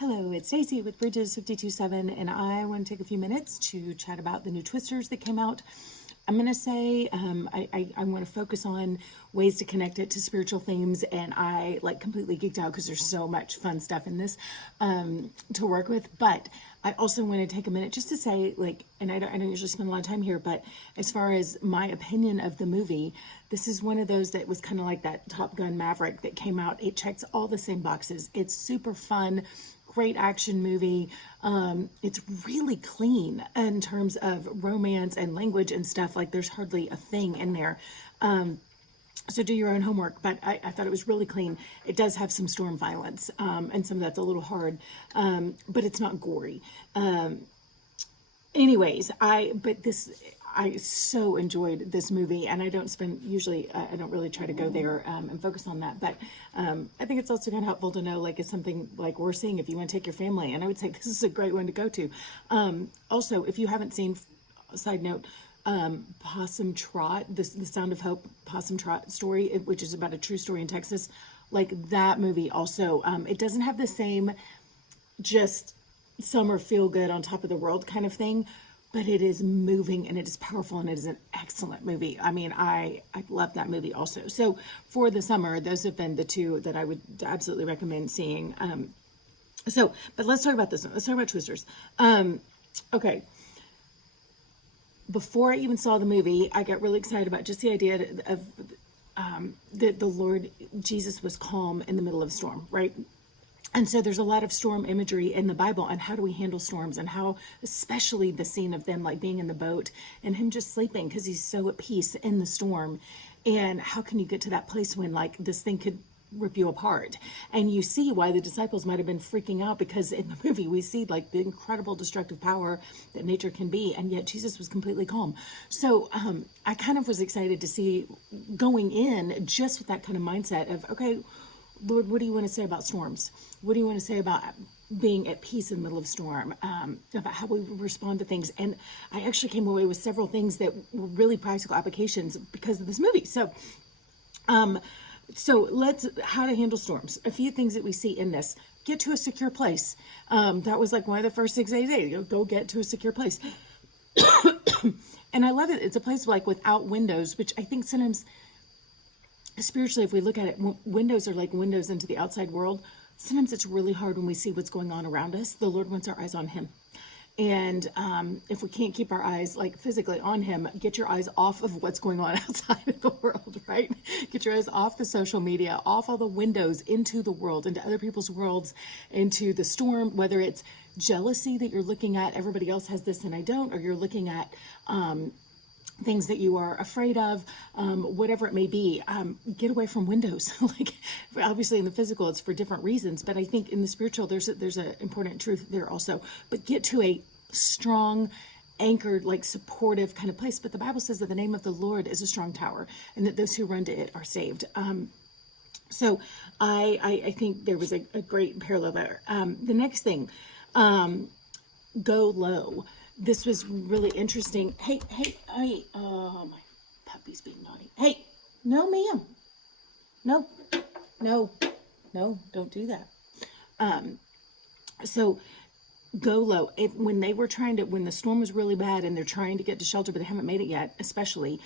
Hello, it's Stacy with Bridges 527, and I want to take a few minutes to chat about the new Twisters that came out. I'm going to say I want to focus on ways to connect it to spiritual themes, and I completely geeked out because there's so much fun stuff in this to work with. But I also want to take a minute just to say, and I don't usually spend a lot of time here, but as far as my opinion of the movie, this is one of those that was kind of like that Top Gun Maverick that came out. It checks all the same boxes. It's super fun. Great action movie. It's really clean in terms of romance and language and stuff. Like there's hardly a thing in there. So do your own homework, but I thought it was really clean. It does have some storm violence, and some of that's a little hard, but it's not gory. Anyways, I so enjoyed this movie, and I don't really try to go there and focus on that, but I think it's also kind of helpful to know, it's something like we're seeing if you want to take your family, and I would say this is a great one to go to. Also, if you haven't seen, side note, Possum Trot, the Sound of Hope Possum Trot story, which is about a true story in Texas, that movie also, it doesn't have the same just summer feel good on top of the world kind of thing, but it is moving and it is powerful and it is an excellent movie. I mean, I love that movie also. So for the summer, those have been the two that I would absolutely recommend seeing. But let's talk about this one. Let's talk about Twisters. Okay. Before I even saw the movie, I got really excited about just the idea of that the Lord Jesus was calm in the middle of a storm, right? And so there's a lot of storm imagery in the Bible on how do we handle storms, and how, especially the scene of them being in the boat and him just sleeping because he's so at peace in the storm. And how can you get to that place when this thing could rip you apart? And you see why the disciples might have been freaking out, because in the movie we see the incredible destructive power that nature can be, and yet Jesus was completely calm. So I kind of was excited to see going in just with that kind of mindset of, okay, Lord, what do you want to say about storms? What do you want to say about being at peace in the middle of a storm? About how we respond to things. And I actually came away with several things that were really practical applications because of this movie. So how to handle storms. A few things that we see in this. Get to a secure place. That was one of the first things they say. Go get to a secure place. And I love it. It's a place without windows, which I think sometimes spiritually, if we look at it, windows are like windows into the outside world. Sometimes it's really hard when we see what's going on around us. The Lord wants our eyes on him. And if we can't keep our eyes physically on him, get your eyes off of what's going on outside of the world, right? Get your eyes off the social media, off all the windows into the world, into other people's worlds, into the storm, whether it's jealousy that you're looking at, everybody else has this and I don't, or you're looking at things that you are afraid of, whatever it may be. Get away from windows. Obviously in the physical, it's for different reasons, but I think in the spiritual, there's an important truth there also. But get to a strong, anchored, supportive kind of place. But the Bible says that the name of the Lord is a strong tower, and that those who run to it are saved. So I think there was a great parallel there. The next thing, go low. This was really interesting. Hey, oh, my puppy's being naughty. Hey, no, ma'am. No, don't do that. So go low. When the storm was really bad and they're trying to get to shelter, but they haven't made it yet, especially,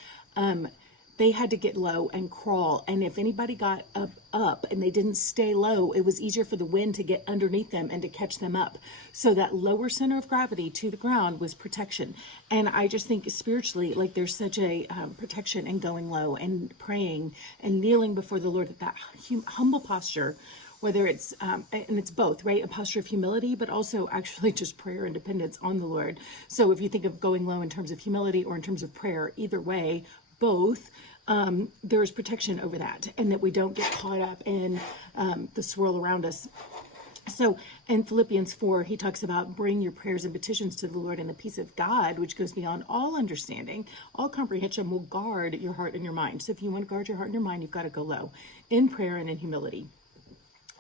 they had to get low and crawl. And if anybody got up and they didn't stay low, it was easier for the wind to get underneath them and to catch them up. So that lower center of gravity to the ground was protection. And I just think spiritually, there's such a protection in going low and praying and kneeling before the Lord at that humble posture, whether it's, and it's both, right? A posture of humility, but also actually just prayer and dependence on the Lord. So if you think of going low in terms of humility or in terms of prayer, either way, both, there is protection over that, and that we don't get caught up in the swirl around us. So in Philippians 4, he talks about bring your prayers and petitions to the Lord, and the peace of God, which goes beyond all understanding, all comprehension, will guard your heart and your mind. So if you want to guard your heart and your mind, you've got to go low in prayer and in humility.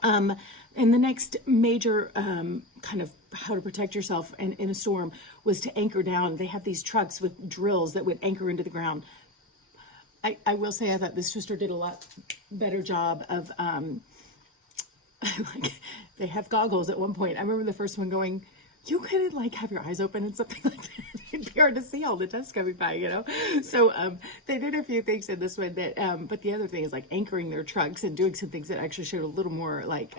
And the next major kind of how to protect yourself in a storm was to anchor down. They have these trucks with drills that would anchor into the ground. I will say I thought this twister did a lot better job of like they have goggles at one point. I remember the first one going, you couldn't like have your eyes open and something like that. It'd be hard to see all the dust coming by, you know? So they did a few things in this one that, but the other thing is like anchoring their trucks and doing some things that actually showed a little more like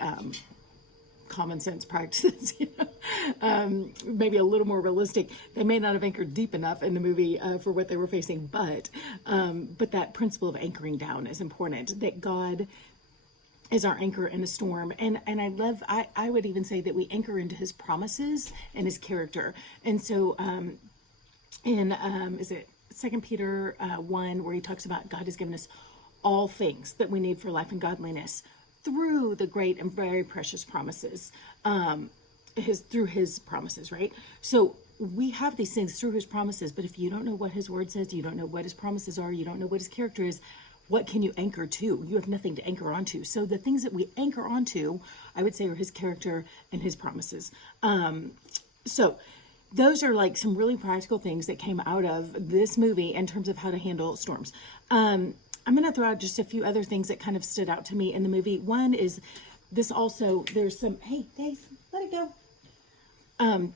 common sense practices, you know? Maybe a little more realistic. They may not have anchored deep enough in the movie for what they were facing, but that principle of anchoring down is important, that God is our anchor in a storm. And I would even say that we anchor into his promises and his character. And so is it 2 Peter 1, where he talks about God has given us all things that we need for life and godliness through the great and very precious promises, through his promises, right? So we have these things through his promises, but if you don't know what his word says, you don't know what his promises are, you don't know what his character is, what can you anchor to? You have nothing to anchor onto. So the things that we anchor onto, I would say, are his character and his promises. So those are like some really practical things that came out of this movie in terms of how to handle storms. I'm going to throw out just a few other things that kind of stood out to me in the movie. One is this also, there's some, hey, Dave, let it go.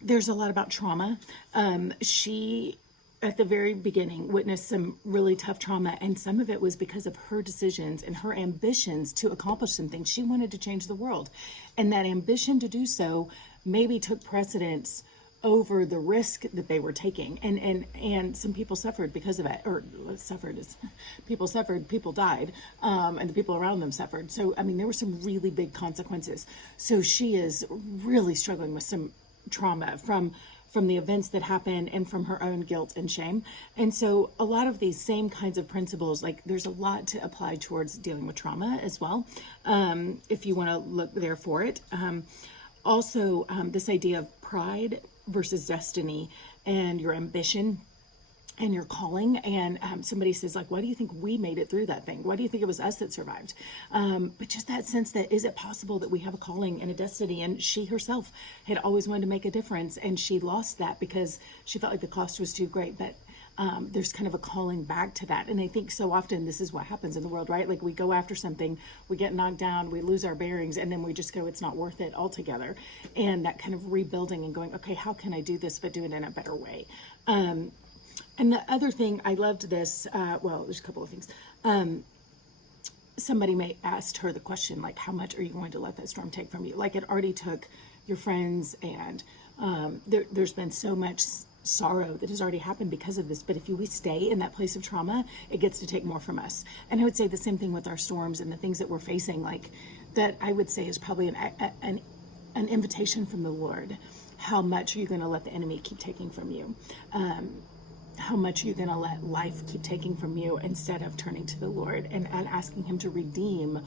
There's a lot about trauma. She, at the very beginning, witnessed some really tough trauma, and some of it was because of her decisions and her ambitions to accomplish some things. She wanted to change the world, and that ambition to do so maybe took precedence over the risk that they were taking, and some people suffered because of it, or suffered is people died, and the people around them suffered. So I mean, there were some really big consequences. So she is really struggling with some trauma from the events that happen and from her own guilt and shame. And so a lot of these same kinds of principles, like there's a lot to apply towards dealing with trauma as well, if you want to look there for it. Also, this idea of pride versus destiny and your ambition and your calling. And somebody says, like, why do you think we made it through that thing? Why do you think it was us that survived? But just that sense that, is it possible that we have a calling and a destiny? And she herself had always wanted to make a difference, and she lost that because she felt like the cost was too great. But there's kind of a calling back to that. And I think so often this is what happens in the world, right? Like we go after something, we get knocked down, we lose our bearings, and then we just go, it's not worth it altogether. And that kind of rebuilding and going, okay, how can I do this, but do it in a better way? And the other thing, I loved this, well, there's a couple of things. Somebody may asked her the question, like, how much are you going to let that storm take from you? Like, it already took your friends, and there's been so much sorrow that has already happened because of this. But if we stay in that place of trauma, it gets to take more from us. And I would say the same thing with our storms and the things that we're facing, like that I would say is probably an invitation from the Lord. How much are you going to let the enemy keep taking from you? How much are you going to let life keep taking from you instead of turning to the Lord and asking him to redeem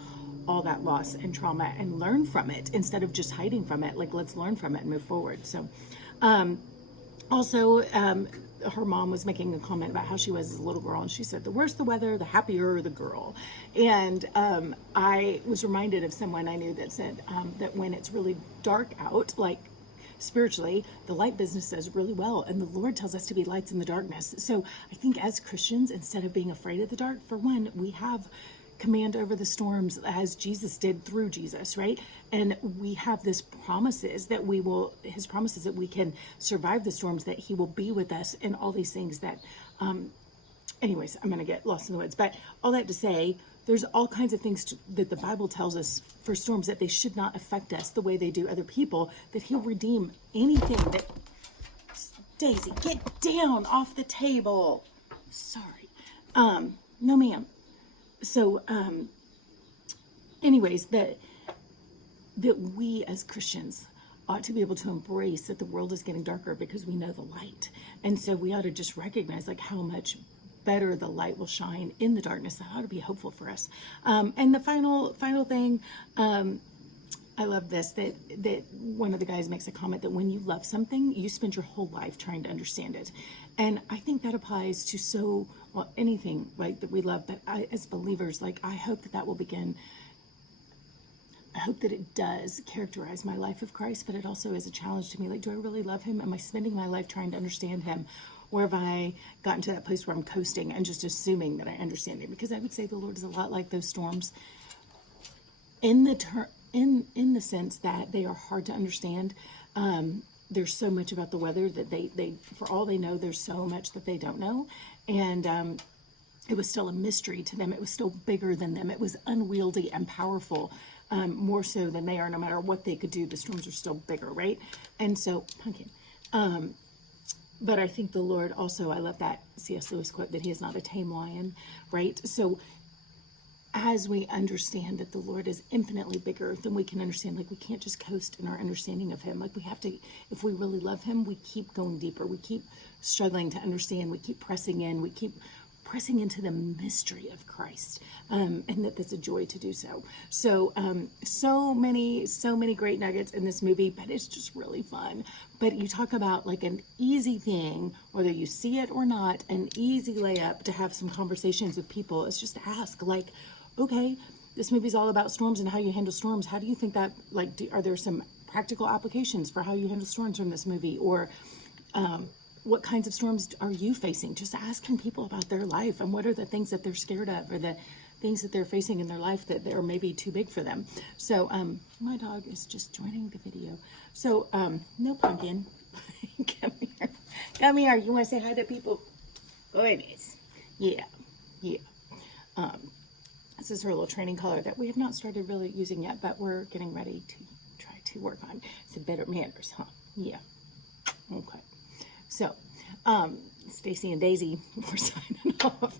all that loss and trauma and learn from it instead of just hiding from it? Like, let's learn from it and move forward. So, also, her mom was making a comment about how she was as a little girl, and she said, the worse the weather, the happier the girl. And I was reminded of someone I knew that said that when it's really dark out, like spiritually, the light business does really well, and the Lord tells us to be lights in the darkness. So I think as Christians, instead of being afraid of the dark, for one, we have command over the storms as Jesus did through Jesus, right? And we have his promises that his promises that we can survive the storms, that he will be with us, and all these things that, anyways, I'm going to get lost in the woods. But all that to say, there's all kinds of things that the Bible tells us for storms, that they should not affect us the way they do other people, that he'll redeem anything that, Daisy, get down off the table. Sorry. No, ma'am. So, anyways, that we as Christians ought to be able to embrace that the world is getting darker because we know the light. And so we ought to just recognize like how much better the light will shine in the darkness. That ought to be hopeful for us. And the final thing, I love this, that one of the guys makes a comment that when you love something, you spend your whole life trying to understand it. And I think that applies to anything, right, that we love. But as believers, like, I hope that will begin. I hope that it does characterize my life of Christ, but it also is a challenge to me. Like, do I really love him? Am I spending my life trying to understand him? Or have I gotten to that place where I'm coasting and just assuming that I understand him? Because I would say the Lord is a lot like those storms. In in the sense that they are hard to understand. There's so much about the weather that they for all they know, there's so much that they don't know, and it was still a mystery to them. It was still bigger than them. It was unwieldy and powerful, more so than they are. No matter what they could do, the storms are still bigger, right? And so, pumpkin. But I think the Lord also, I love that C.S. Lewis quote that he is not a tame lion, right? So as we understand that the Lord is infinitely bigger than we can understand, like we can't just coast in our understanding of him. Like we have to, if we really love him, we keep going deeper. We keep struggling to understand. We keep pressing in. We keep pressing into the mystery of Christ, and that's a joy to do so. So, so many great nuggets in this movie, but it's just really fun. But you talk about like an easy thing, whether you see it or not, an easy layup to have some conversations with people is just ask, like, okay, this movie's all about storms and how you handle storms. How do you think that, like, are there some practical applications for how you handle storms from this movie? Or, what kinds of storms are you facing? Just asking people about their life and what are the things that they're scared of or the things that they're facing in their life that are maybe too big for them. So my dog is just joining the video. So no, Pumpkin, come here. Come here. You want to say hi to people? Go ahead, miss. Yeah. This is her little training collar that we have not started really using yet, but we're getting ready to try to work on some better manners, huh? Yeah. Okay. So, Stacy and Daisy, we're signing off.